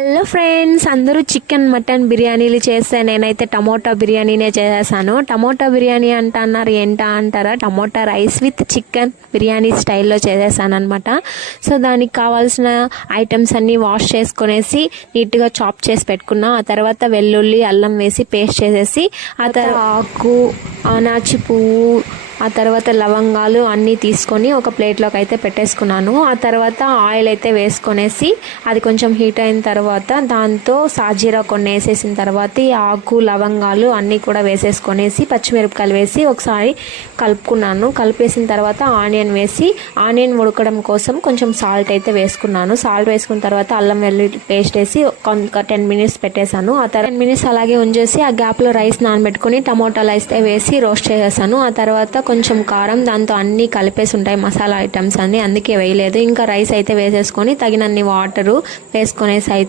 Hello friends, అందరూ chicken mutton బిర్యానీలు చేస్తే నేనైతే టమోటా బిర్యానీనే చేసేసాను. టమోటా బిర్యానీ అన్నారు, ఏంటా అంటారా? Tomato rice with chicken biryani స్టైల్లో చేసేసాను అనమాట. సో దానికి కావాల్సిన ఐటమ్స్ అన్నీ వాష్ చేసుకునేసి నీట్గా చాప్ చేసి పెట్టుకున్నా. ఆ తర్వాత వెల్లుల్లి అల్లం వేసి పేస్ట్ చేసేసి, ఆ తర్వాత ఆకు, అనాచి పువ్వు, ఆ తర్వాత లవంగాలు అన్నీ తీసుకొని ఒక ప్లేట్లోకి అయితే పెట్టేసుకున్నాను. ఆ తర్వాత ఆయిల్ అయితే వేసుకొనేసి అది కొంచెం హీట్ అయిన తర్వాత దాంతో సాజీరా కొన్ని వేసేసిన తర్వాత ఈ ఆకు లవంగాలు అన్నీ కూడా వేసేసుకొనేసి పచ్చిమిరపకాయలు వేసి ఒకసారి కలుపుకున్నాను. కలిపేసిన తర్వాత ఆనియన్ వేసి, ఆనియన్ ఉడకడం కోసం కొంచెం సాల్ట్ అయితే వేసుకున్నాను. సాల్ట్ వేసుకున్న తర్వాత అల్లం వెల్లుల్లి పేస్ట్ వేసి ఒక 10 మినిట్స్ పెట్టేశాను. ఆ తర్వాత 10 మినిట్స్ అలాగే ఉంచేసి ఆ గ్యాప్లో రైస్ నానబెట్టుకుని టమోటాలు అయితే వేసి రోస్ట్ చేసేసాను. ఆ తర్వాత కొంచెం కారం, దాంతో అన్నీ కలిపేసి ఉంటాయి మసాలా ఐటమ్స్ అన్నీ, అందుకే వేయలేదు. ఇంకా రైస్ అయితే వేసేసుకొని తగినన్ని వాటరు వేసుకొనేసి అయితే